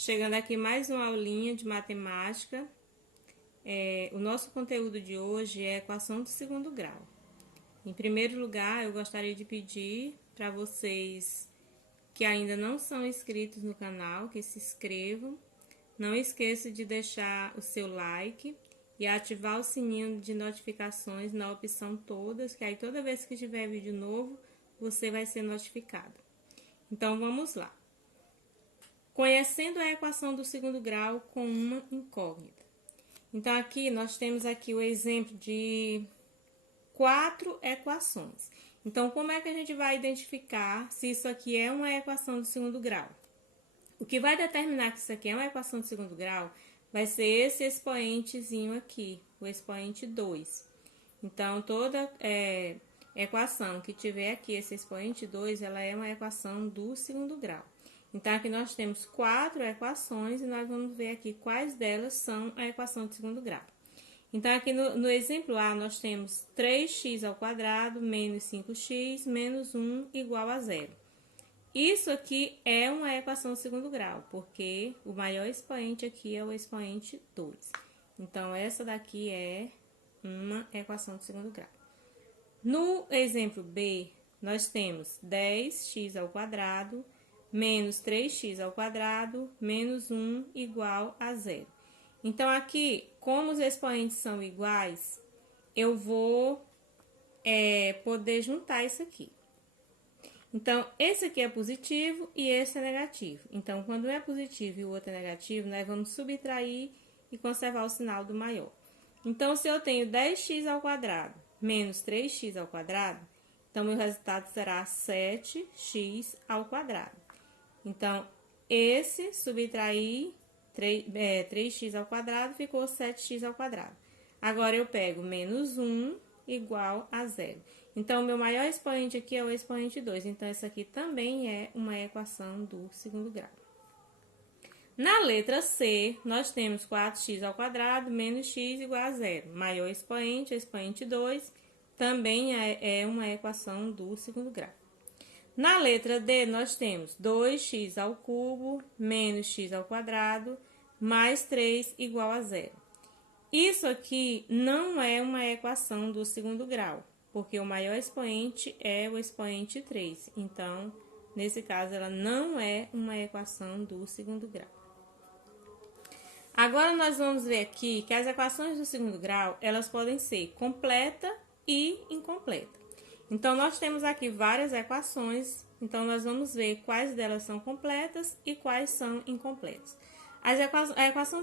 Chegando aqui mais uma aulinha de matemática. O nosso conteúdo de hoje é equação de segundo grau. Em primeiro lugar, eu gostaria de pedir para vocês que ainda não são inscritos no canal, que se inscrevam. Não esqueça de deixar o seu like e ativar o sininho de notificações na opção todas, que aí toda vez que tiver vídeo novo, você vai ser notificado. Então, vamos lá. Conhecendo a equação do segundo grau com uma incógnita. Então, aqui nós temos aqui o exemplo de 4 equações. Então, como é que a gente vai identificar se isso aqui é uma equação do segundo grau? O que vai determinar que isso aqui é uma equação de segundo grau vai ser esse expoentezinho aqui, o expoente 2. Então, toda equação que tiver aqui esse expoente 2, ela é uma equação do segundo grau. Então, aqui nós temos 4 equações e nós vamos ver aqui quais delas são a equação de segundo grau. Então, aqui no exemplo A, nós temos 3x ao quadrado menos 5x menos 1 igual a 0. Isso aqui é uma equação de segundo grau, porque o maior expoente aqui é o expoente 2. Então, essa daqui é uma equação de segundo grau. No exemplo B, nós temos 10x ao quadrado menos 3x ao quadrado menos 1 igual a 0. Então, aqui, como os expoentes são iguais, eu vou poder juntar isso aqui. Então, esse aqui é positivo e esse é negativo. Então, quando um é positivo e o outro é negativo, nós vamos subtrair e conservar o sinal do maior. Então, se eu tenho 10x ao quadrado menos 3x ao quadrado, então, meu resultado será 7x ao quadrado. Então, esse subtrair 3x ao quadrado ficou 7x ao quadrado. Agora, eu pego menos 1 igual a 0. Então, o meu maior expoente aqui é o expoente 2. Então, essa aqui também é uma equação do segundo grau. Na letra C, nós temos 4x ao quadrado menos x igual a 0. Maior expoente, expoente 2, também é uma equação do segundo grau. Na letra D, nós temos 2x ao cubo menos x ao quadrado mais 3 igual a 0. Isso aqui não é uma equação do segundo grau, porque o maior expoente é o expoente 3. Então, nesse caso, ela não é uma equação do segundo grau. Agora, nós vamos ver aqui que as equações do segundo grau, elas podem ser completa e incompleta. Então, nós temos aqui várias equações, então nós vamos ver quais delas são completas e quais são incompletas. A equação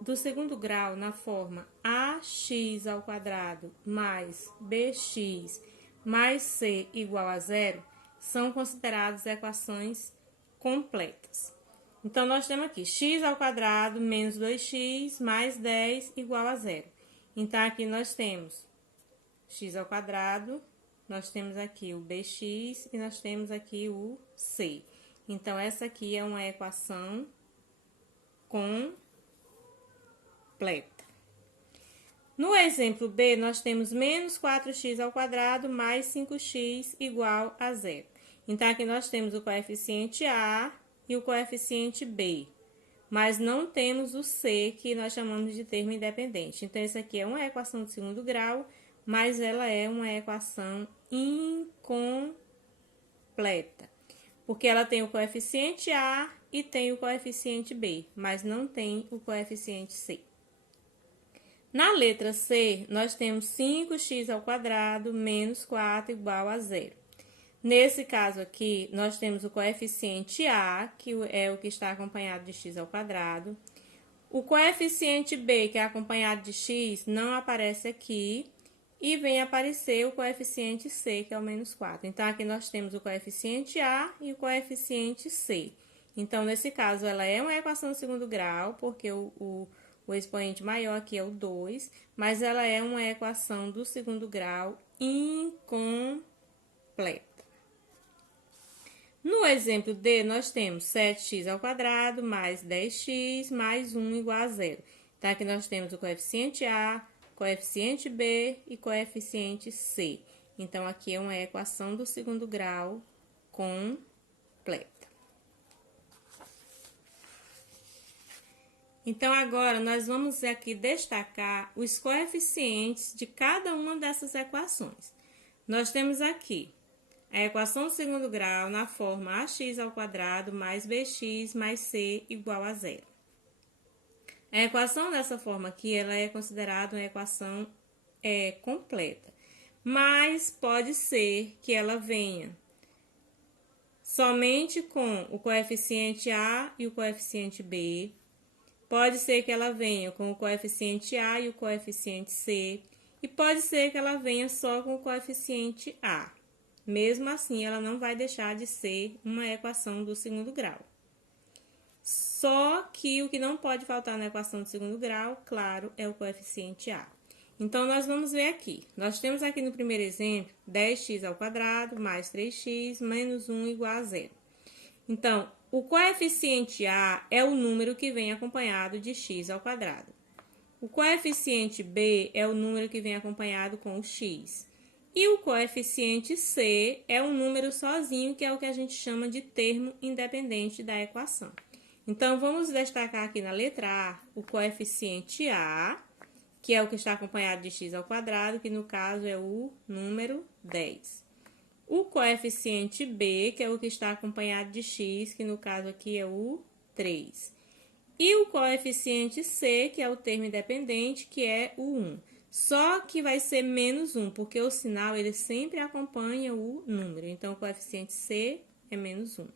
do segundo grau na forma ax ao quadrado mais bx mais c igual a 0 são consideradas equações completas. Então, nós temos aqui x ao quadrado menos 2x mais 10 igual a 0. Então, aqui nós temos x ao quadrado, nós temos aqui o bx e nós temos aqui o c. Então, essa aqui é uma equação completa. No exemplo B, nós temos menos 4x ao quadrado mais 5x igual a 0. Então, aqui nós temos o coeficiente A e o coeficiente B, mas não temos o C, que nós chamamos de termo independente. Então, essa aqui é uma equação de segundo grau, mas ela é uma equação incompleta, porque ela tem o coeficiente A e tem o coeficiente B, mas não tem o coeficiente C. Na letra C, nós temos 5x ao quadrado menos 4 igual a 0. Nesse caso aqui, nós temos o coeficiente A, que é o que está acompanhado de x ao quadrado. O coeficiente B, que é acompanhado de x, não aparece aqui. E vem aparecer o coeficiente C, que é o menos 4. Então, aqui nós temos o coeficiente A e o coeficiente C. Então, nesse caso, ela é uma equação de segundo grau, porque o expoente maior aqui é o 2, mas ela é uma equação do segundo grau incompleta. No exemplo D, nós temos 7x ao quadrado mais 10x mais 1 igual a 0. Então, aqui nós temos o coeficiente A, coeficiente B e coeficiente C. Então, aqui é uma equação do segundo grau completa. Então, agora, nós vamos aqui destacar os coeficientes de cada uma dessas equações. Nós temos aqui a equação do segundo grau na forma ax² mais bx mais c igual a zero. A equação dessa forma aqui, ela é considerada uma equação completa, mas pode ser que ela venha somente com o coeficiente a e o coeficiente b. Pode ser que ela venha com o coeficiente a e o coeficiente c. E pode ser que ela venha só com o coeficiente a. Mesmo assim, ela não vai deixar de ser uma equação do segundo grau. Só que o que não pode faltar na equação do segundo grau, claro, é o coeficiente a. Então, nós vamos ver aqui. Nós temos aqui no primeiro exemplo, 10x² mais 3x menos 1 igual a zero. Então, o coeficiente a é o número que vem acompanhado de x². O coeficiente b é o número que vem acompanhado com o x. E o coeficiente c é um número sozinho, que é o que a gente chama de termo independente da equação. Então, vamos destacar aqui na letra A o coeficiente a, que é o que está acompanhado de x², que no caso é o número 10. O coeficiente b, que é o que está acompanhado de x, que no caso aqui é o 3. E o coeficiente c, que é o termo independente, que é o 1. Só que vai ser menos 1, porque o sinal ele sempre acompanha o número. Então, o coeficiente c é menos 1.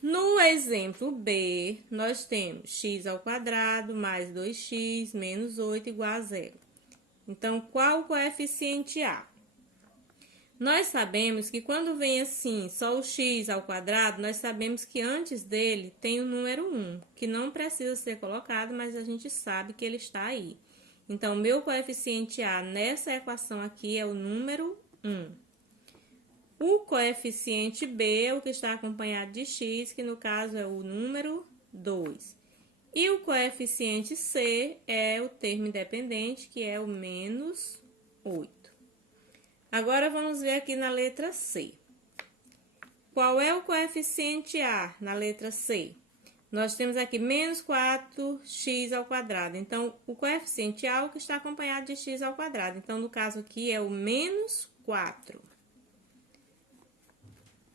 No exemplo B, nós temos x² mais 2x menos 8 igual a zero. Então, qual o coeficiente a? Nós sabemos que quando vem assim, só o x², nós sabemos que antes dele tem o número 1, que não precisa ser colocado, mas a gente sabe que ele está aí. Então, meu coeficiente a nessa equação aqui é o número 1. O coeficiente b é o que está acompanhado de x, que no caso é o número 2. E o coeficiente c é o termo independente, que é o menos 8. Agora, vamos ver aqui na letra C. Qual é o coeficiente a na letra C? Nós temos aqui menos 4x². Então, o coeficiente a é o que está acompanhado de x². Então, no caso aqui, é o menos 4.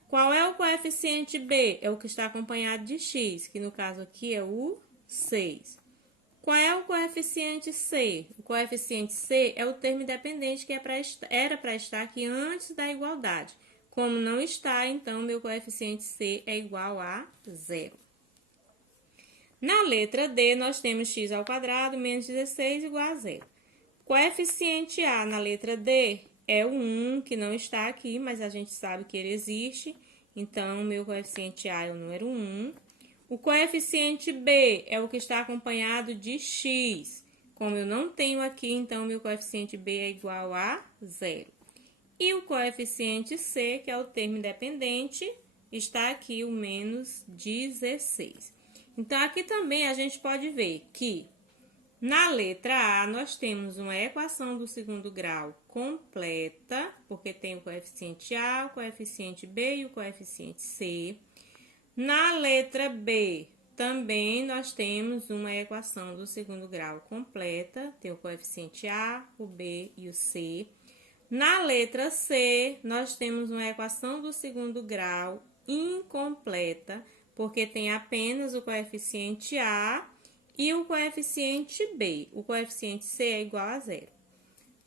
Qual é o coeficiente b? É o que está acompanhado de x, que no caso aqui é o 6. Qual é o coeficiente c? O coeficiente c é o termo independente que era para estar aqui antes da igualdade. Como não está, então, meu coeficiente c é igual a zero. Na letra D, nós temos x² menos 16 igual a zero. Coeficiente a na letra D é o 1, que não está aqui, mas a gente sabe que ele existe. Então, meu coeficiente a é o número 1. O coeficiente b é o que está acompanhado de x. Como eu não tenho aqui, então, meu coeficiente b é igual a zero. E o coeficiente c, que é o termo independente, está aqui o menos 16. Então, aqui também a gente pode ver que na letra A nós temos uma equação do segundo grau completa, porque tem o coeficiente A, o coeficiente B e o coeficiente C. Na letra B, também nós temos uma equação do segundo grau completa, tem o coeficiente A, o B e o C. Na letra C, nós temos uma equação do segundo grau incompleta, porque tem apenas o coeficiente A e o coeficiente B. O coeficiente C é igual a zero.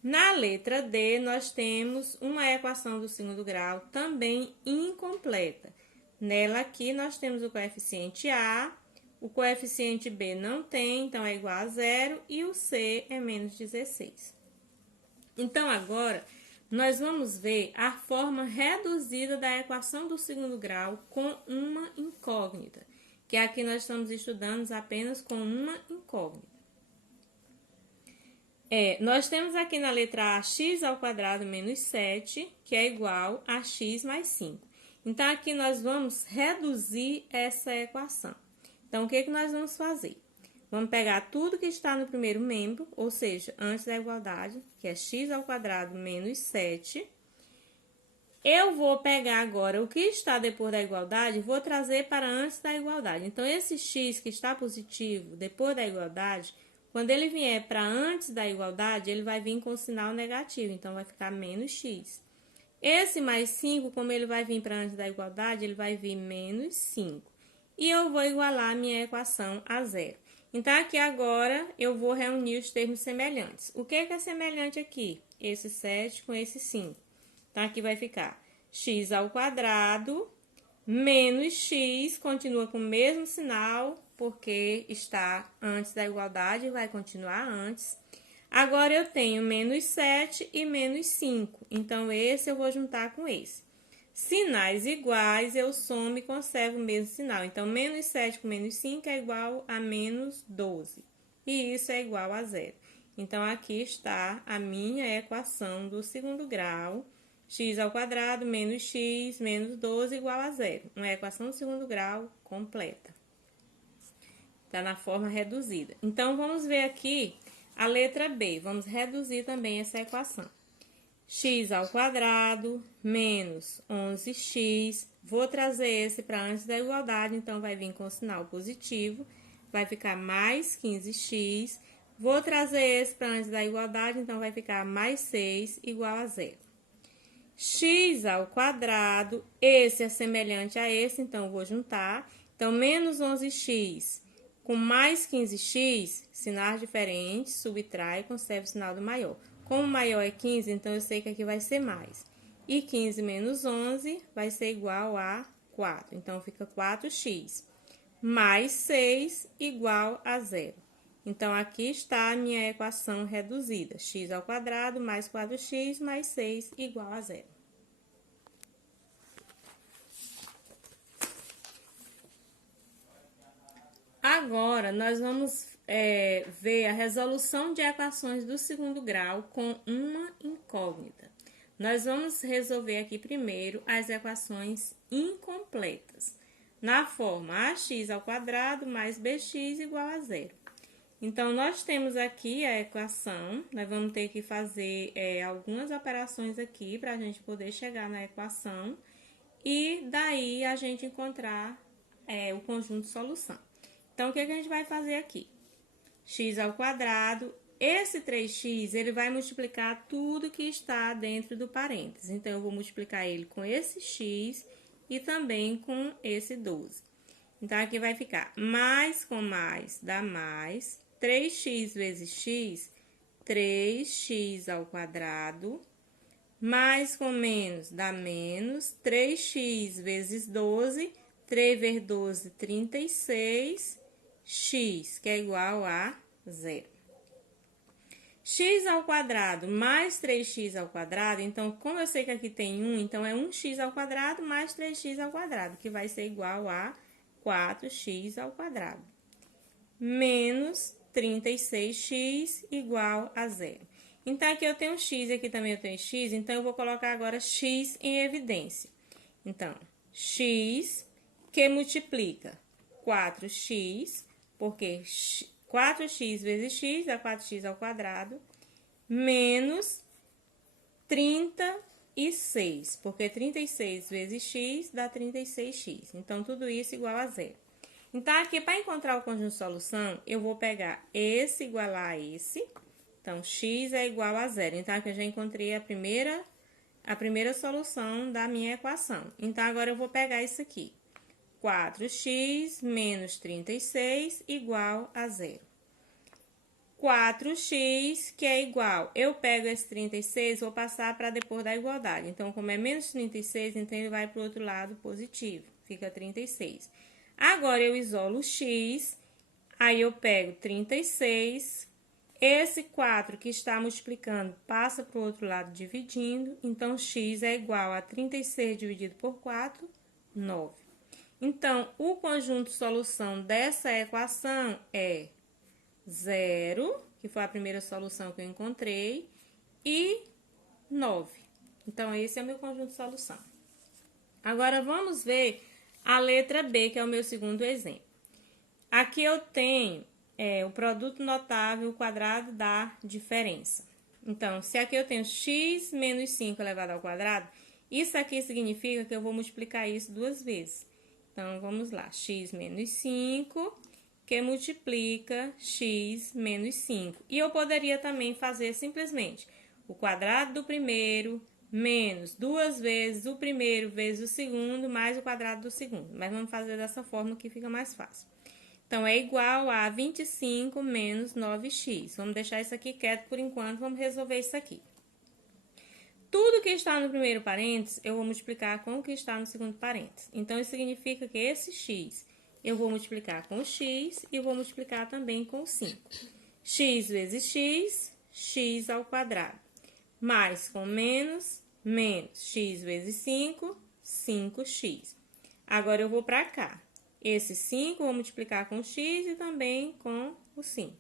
Na letra D, nós temos uma equação do segundo grau também incompleta. Nela aqui, nós temos o coeficiente A, o coeficiente B não tem, então é igual a zero, e o C é menos 16. Então, agora, nós vamos ver a forma reduzida da equação do segundo grau com uma incógnita, que aqui nós estamos estudando apenas com uma incógnita. Nós temos aqui na letra A x² menos 7, que é igual a x mais 5. Então, aqui nós vamos reduzir essa equação. Então, o que nós vamos fazer? Vamos pegar tudo que está no primeiro membro, ou seja, antes da igualdade, que é x² menos 7. Eu vou pegar agora o que está depois da igualdade e vou trazer para antes da igualdade. Então, esse x que está positivo depois da igualdade, quando ele vier para antes da igualdade, ele vai vir com sinal negativo. Então, vai ficar menos x. Esse mais 5, como ele vai vir para antes da igualdade, ele vai vir menos 5. E eu vou igualar a minha equação a zero. Então, aqui agora, eu vou reunir os termos semelhantes. O que é semelhante aqui? Esse 7 com esse 5. Então, aqui vai ficar x ao quadrado menos x, continua com o mesmo sinal, porque está antes da igualdade e vai continuar antes. Agora, eu tenho menos 7 e menos 5, então esse eu vou juntar com esse. Sinais iguais, eu somo e conservo o mesmo sinal. Então, menos 7 com menos 5 é igual a menos 12, e isso é igual a zero. Então, aqui está a minha equação do segundo grau, x ao quadrado menos x menos 12 igual a zero. Uma equação do segundo grau completa. Está na forma reduzida. Então, vamos ver aqui a letra B. Vamos reduzir também essa equação. X ao quadrado menos 11x. Vou trazer esse para antes da igualdade, então vai vir com sinal positivo. Vai ficar mais 15x. Vou trazer esse para antes da igualdade, então vai ficar mais 6 igual a zero. X ao quadrado, esse é semelhante a esse, então vou juntar. Então, menos 11x com mais 15x, sinais diferentes, subtrai e conserva o sinal do maior. Como o maior é 15, então eu sei que aqui vai ser mais. E 15 menos 11 vai ser igual a 4. Então, fica 4x. Mais 6 igual a zero. Então, aqui está a minha equação reduzida. X ao quadrado mais 4x mais 6 igual a zero. Agora, nós vamos ver a resolução de equações do segundo grau com uma incógnita. Nós vamos resolver aqui primeiro as equações incompletas, na forma ax ao quadrado mais bx igual a zero. Então, nós temos aqui a equação, nós vamos ter que fazer algumas operações aqui para a gente poder chegar na equação e daí a gente encontrar o conjunto de solução. Então, o que a gente vai fazer aqui? X ao quadrado, esse 3x, ele vai multiplicar tudo que está dentro do parênteses. Então, eu vou multiplicar ele com esse x e também com esse 12. Então, aqui vai ficar mais com mais dá mais, 3x vezes x, 3x ao quadrado, mais com menos dá menos, 3x vezes 12, 3 vezes 12, 36, x, que é igual a zero. X ao quadrado mais 3x ao quadrado, então, como eu sei que aqui tem 1, então é 1x ao quadrado mais 3x ao quadrado, que vai ser igual a 4x ao quadrado. Menos 36x igual a zero. Então, aqui eu tenho x e aqui também eu tenho x, então eu vou colocar agora x em evidência. Então, x que multiplica 4x, porque 4x vezes x dá 4x ao quadrado, menos 36, porque 36 vezes x dá 36x. Então, tudo isso igual a zero. Então, aqui, para encontrar o conjunto de solução, eu vou pegar esse igualar a esse. Então, x é igual a zero. Então, aqui eu já encontrei a primeira solução da minha equação. Então, agora eu vou pegar isso aqui. 4x menos 36 igual a zero. 4x, que é igual, eu pego esse 36, vou passar para depois da igualdade. Então, como é menos 36, então ele vai para o outro lado positivo, fica 36. Agora, eu isolo o x, aí eu pego 36, esse 4 que está multiplicando passa para o outro lado dividindo, então x é igual a 36 dividido por 4, 9. Então, o conjunto de solução dessa equação é 0, que foi a primeira solução que eu encontrei, e 9. Então, esse é o meu conjunto de solução. Agora, vamos ver a letra B, que é o meu segundo exemplo. Aqui eu tenho o produto notável quadrado da diferença. Então, se aqui eu tenho x menos 5 elevado ao quadrado, Isso aqui significa que eu vou multiplicar isso duas vezes. Então, vamos lá. X menos 5, que multiplica x menos 5. E eu poderia também fazer simplesmente o quadrado do primeiro menos duas vezes o primeiro vezes o segundo mais o quadrado do segundo. Mas vamos fazer dessa forma que fica mais fácil. Então, é igual a 25 menos 9x. Vamos deixar isso aqui quieto por enquanto, vamos resolver isso aqui. Tudo que está no primeiro parênteses, eu vou multiplicar com o que está no segundo parênteses. Então, isso significa que esse x, eu vou multiplicar com o x e vou multiplicar também com o 5. X vezes x, x ao quadrado. Mais com menos, menos. X vezes 5, 5x. Agora, eu vou para cá. Esse 5 eu vou multiplicar com x e também com o 5.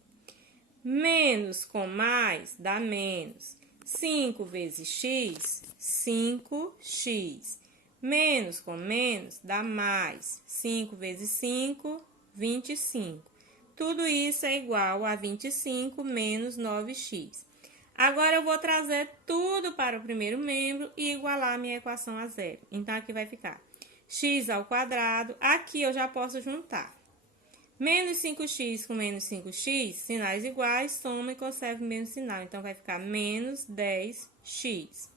Menos com mais dá menos. 5 vezes x, 5x. Menos com menos dá mais. 5 vezes 5, 25. Tudo isso é igual a 25 menos 9x. Agora, eu vou trazer tudo para o primeiro membro e igualar a minha equação a zero. Então, aqui vai ficar x ao quadrado. Aqui eu já posso juntar. Menos 5x com menos 5x, sinais iguais, soma e conserva o mesmo sinal. Então, vai ficar menos 10x.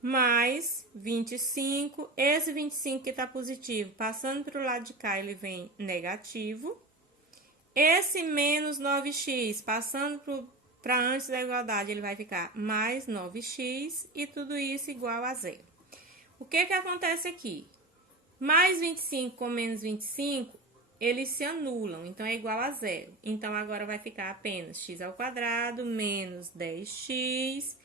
Mais 25. Esse 25 que está positivo, passando para o lado de cá, ele vem negativo. Esse menos 9x, passando para antes da igualdade, ele vai ficar mais 9x. E tudo isso igual a zero. O que acontece aqui? Mais 25 com menos 25, eles se anulam, então é igual a zero. Então, agora vai ficar apenas x ao quadrado menos 10x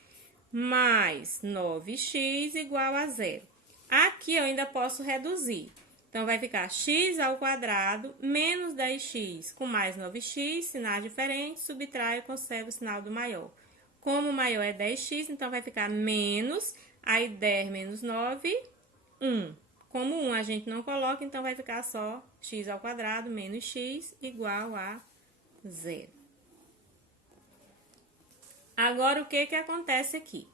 mais 9x igual a zero. Aqui eu ainda posso reduzir. Então, vai ficar x ao quadrado menos 10x com mais 9x, sinais diferentes, subtrai e conserva o sinal do maior. Como o maior é 10x, então vai ficar menos, aí 10 menos 9, 1. Como 1 a gente não coloca, então vai ficar só x ao quadrado menos x igual a zero. Agora, o que acontece aqui?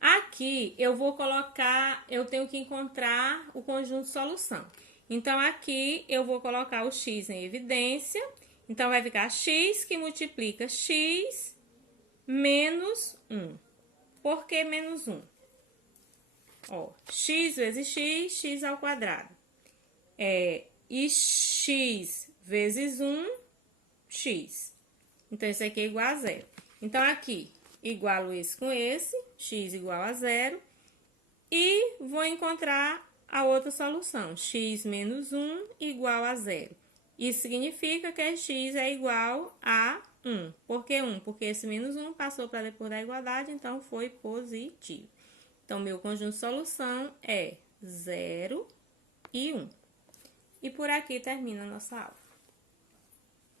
Aqui, eu vou colocar, eu tenho que encontrar o conjunto de solução. Então, aqui, eu vou colocar o x em evidência. Então, vai ficar x que multiplica x menos 1. Por que menos 1? Ó, x vezes x, x ao quadrado. E x vezes 1, x. Então, isso aqui é igual a zero. Então, aqui, igualo esse com esse, x igual a zero. E vou encontrar a outra solução, x menos 1 igual a zero. Isso significa que x é igual a 1. Por que 1? Porque esse menos 1 passou para depois da igualdade, então foi positivo. Então, meu conjunto de solução é 0 e 1. E por aqui termina a nossa aula.